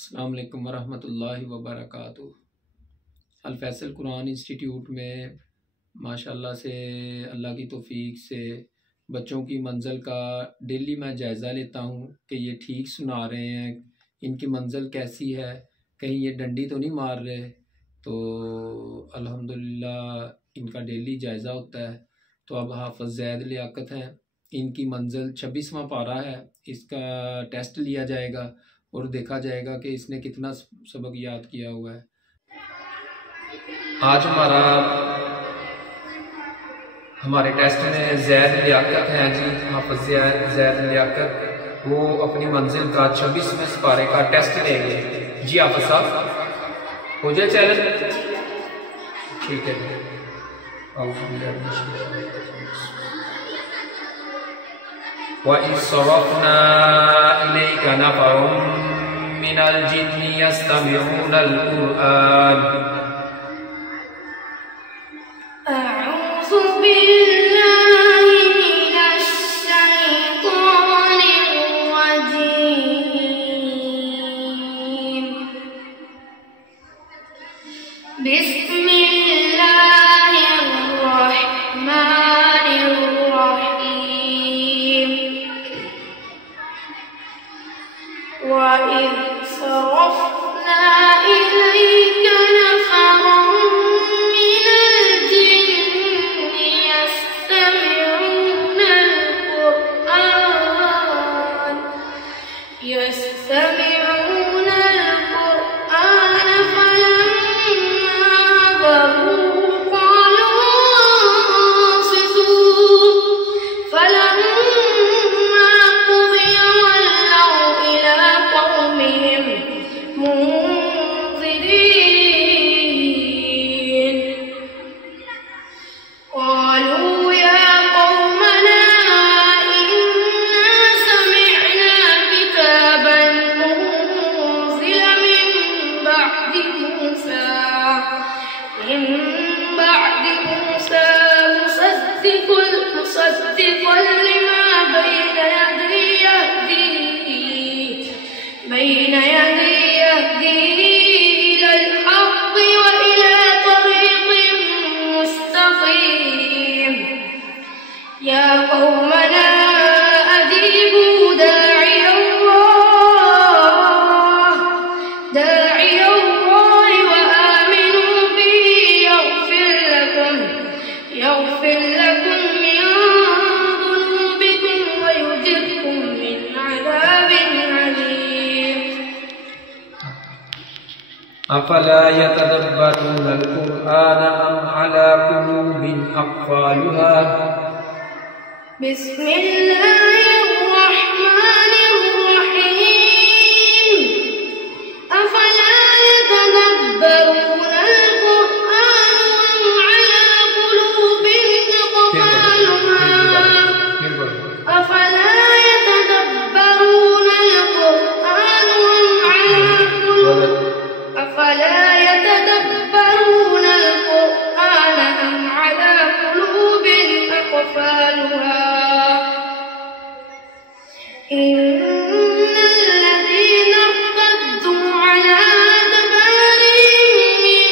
अस्सलाम वालेकुम वरहमतुल्लाहि वबरकातुहू। अल फैसल कुरान इंस्टीट्यूट में माशाल्लाह से अल्लाह की तौफीक से बच्चों की मंज़िल का डेली मैं जायज़ा लेता हूँ कि ये ठीक सुना रहे हैं, इनकी मंज़िल कैसी है, कहीं ये डंडी तो नहीं मार रहे। तो अल्हम्दुलिल्लाह इनका डेली जायज़ा होता है। तो अब हाफ़िज़ ज़ैद लियाकत हैं, इनकी मंज़िल 26वां पारा है, इसका टेस्ट लिया जाएगा और देखा जाएगा कि इसने कितना सबक याद किया हुआ है। आज हमारे टेस्ट में ज़ैद लियाकत हैं जी, हाफ़िज़ ज़ैद लियाकत, वो अपनी मंजिल का 26वें पारे का टेस्ट लेंगे जी। हाफ़िज़ साहब हो जाए चैलेंज, ठीक है। वइज़ सरफ़ना इलैका नफ़रम मिनल जिन्नि यस्तमिऊनल क़ुरआन। وإذ صرفنا إليك نفرا من الجن يستمعون القرآن فلما حضروه قالوا أنصتوا فلما قضي ولوا إلى قومهم منذرين. قالوا يا قومنا إنا سمعنا كتابا أنزل من بعد موسى مصدقا لما بين يديه يهدي إلى الحق وإلى طريق مستقيم. يا قومنا أجيبوا داعي الله وآمنوا به يغفر لكم من ذنوبكم ويجركم من عذاب أليم. أفلا يتدبرون القرآن أم على قلوب أقفالها. بسم الله الرحمن الرحيم. أفلا يتدبرون القرآن أم على قلوب أقفالها. أفلا يتدبرون القرآن أم على قلوب أقفالها. إن الذين ارتدوا على أدبارهم من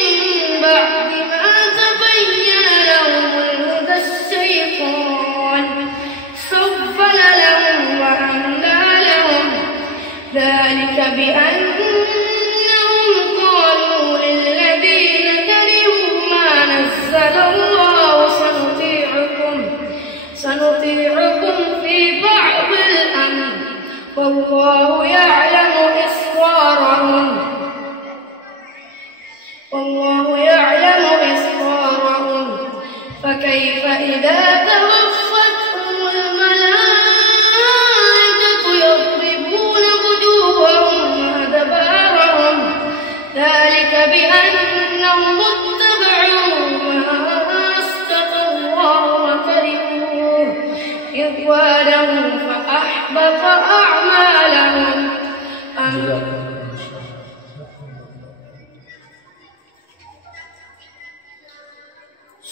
بعد ما تبين لهم الهدى الشيطان سول لهم وأملى لهم. ذلك بأنهم قالوا للذين كرهوا ما نزل الله سنطيعكم في بعض الأمر والله يعلم إسرارهم فكيف إذا توفتهم الملائكة يضربون وجوههم وأدبارهم. ذلك بأنهم اتبعوا ما أسخط الله وكرهوا رضوانه فأحبط أعمالهم.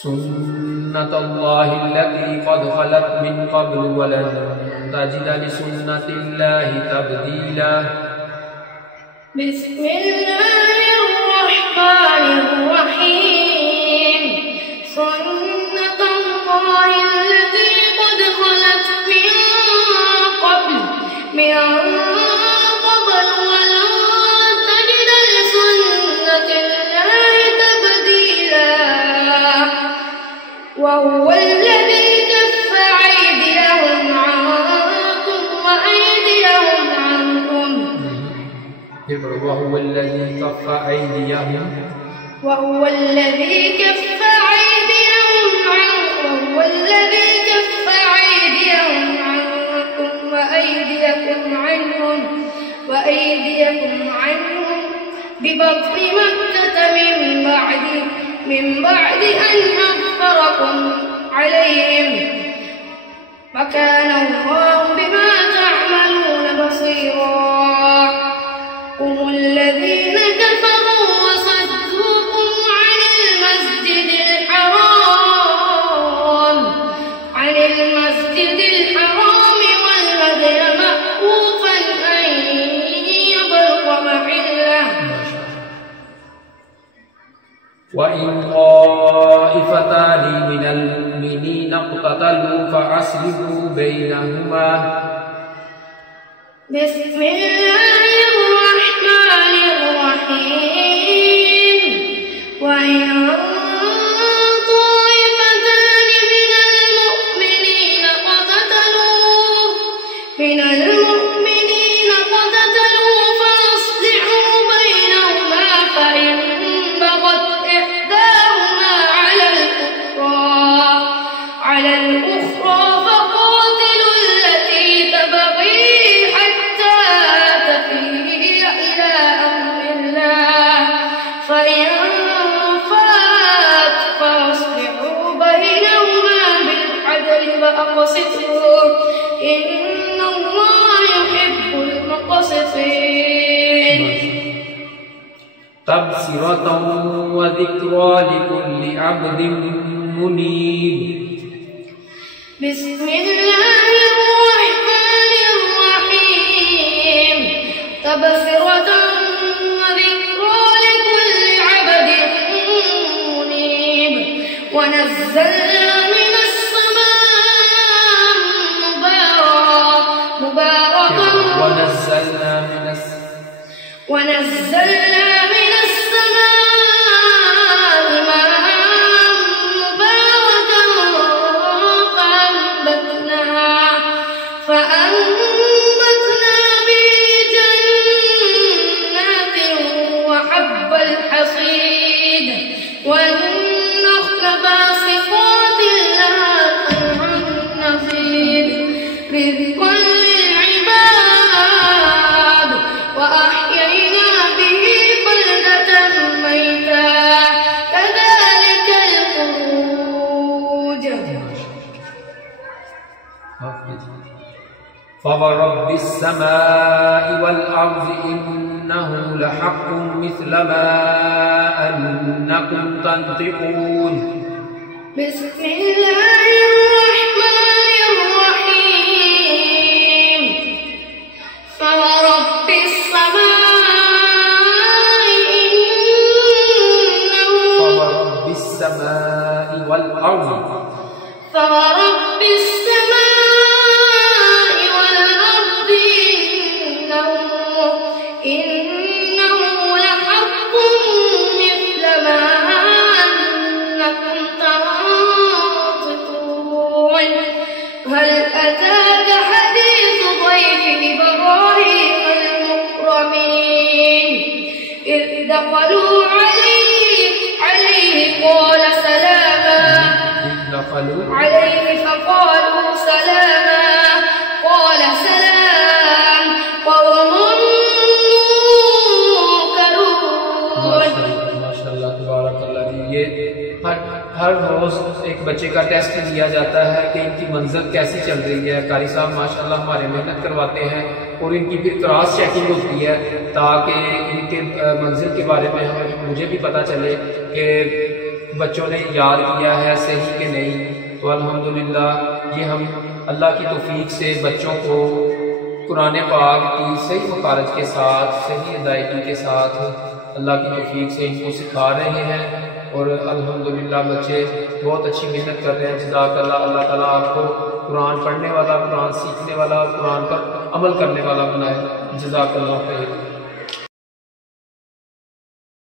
سنة الله التي قد خلت من قبل ولن تجد لسنة الله تبديلا. बिस्मिल्लाहिर्रहमानिर्रहीम सुन्नतल्लाहि allati qad khalat min qabl wa lan tajida li sunnatillahi tabdila wa huwa alladhi kaffa aydiyahum 'ankum wa aydiyahum 'ankum وهو الذي كف أيديهم وهو الذي كف أيديهم عنكم وأيديكم عنهم ببطن مكة من بعد أن أظفركم عليهم وكان الله بما تعملون بصيرا هم الذين كفروا وصدوكم عن المسجد الحرام والهدي معكوفا أن يبلغ محله وإن طائفتان من المؤمنين اقتتلوا فأصلحوا بينهما بسم الله الرحمن الرحيم وإن طائفتان من المؤمنين اقتتلوا فأصلحوا بينهما فإن بغت إحداهما على الأخرى فقاتلوا التي تبغي حتى تفيء إلى أمر الله فإن فات فأصلحوا بينهما بالعدل وأقسطوا إن الله يحب المقسطين تبصرة وذكرى لكل عبد منيب بسم الله الرحمن الرحيم تبصرة وذكرى لكل عبد منيب ونزلنا من السماء مباركا ونزلنا من السماء ماء مباركا فأنبتنا به جنات وحب الحصيد والنخل باسقات لها طلع نضيد رزقا للعباد وأحيينا به بلدة ميتا كذلك الخروج فورب السماء والأرض إنه لحق مثل ما أنكم تنطقون بسم الله الرحمن الرحيم فورب السماء والأرض إنه لحق مثل ما أنكم تنطقون هل أتاك حديث ضيف إبراهيم المكرمين إذ دخلوا عليه قال سلاما عليه فقالوا سلاما قال سلام قوم माशाअल्लाह तबारकल्लाह। ये हर रोज एक बच्चे का टेस्ट लिया जाता है कि इनकी मंजिल कैसी चल रही है। कारी साहब माशाअल्लाह हमारे मेहनत करवाते हैं और इनकी फिर क्रॉस चेकिंग होती है ताकि इनके मंजिल के बारे में मुझे भी पता चले कि बच्चों ने याद किया है सही कि नहीं। तो अल्हम्दुलिल्लाह ये हम अल्लाह की तौफीक से बच्चों को कुरान पाक की सही मकारज के साथ, सही अदायगी के साथ अल्लाह की तौफीक से इनको सिखा रहे हैं और अल्हम्दुलिल्लाह बच्चे बहुत अच्छी मेहनत कर रहे हैं। जज़ाकल्लाह। अल्लाह ताला आपको कुरान पढ़ने वाला, कुरान सीखने वाला, कुरान पर अमल करने वाला बनाए। जज़ाकल्लाह खैर।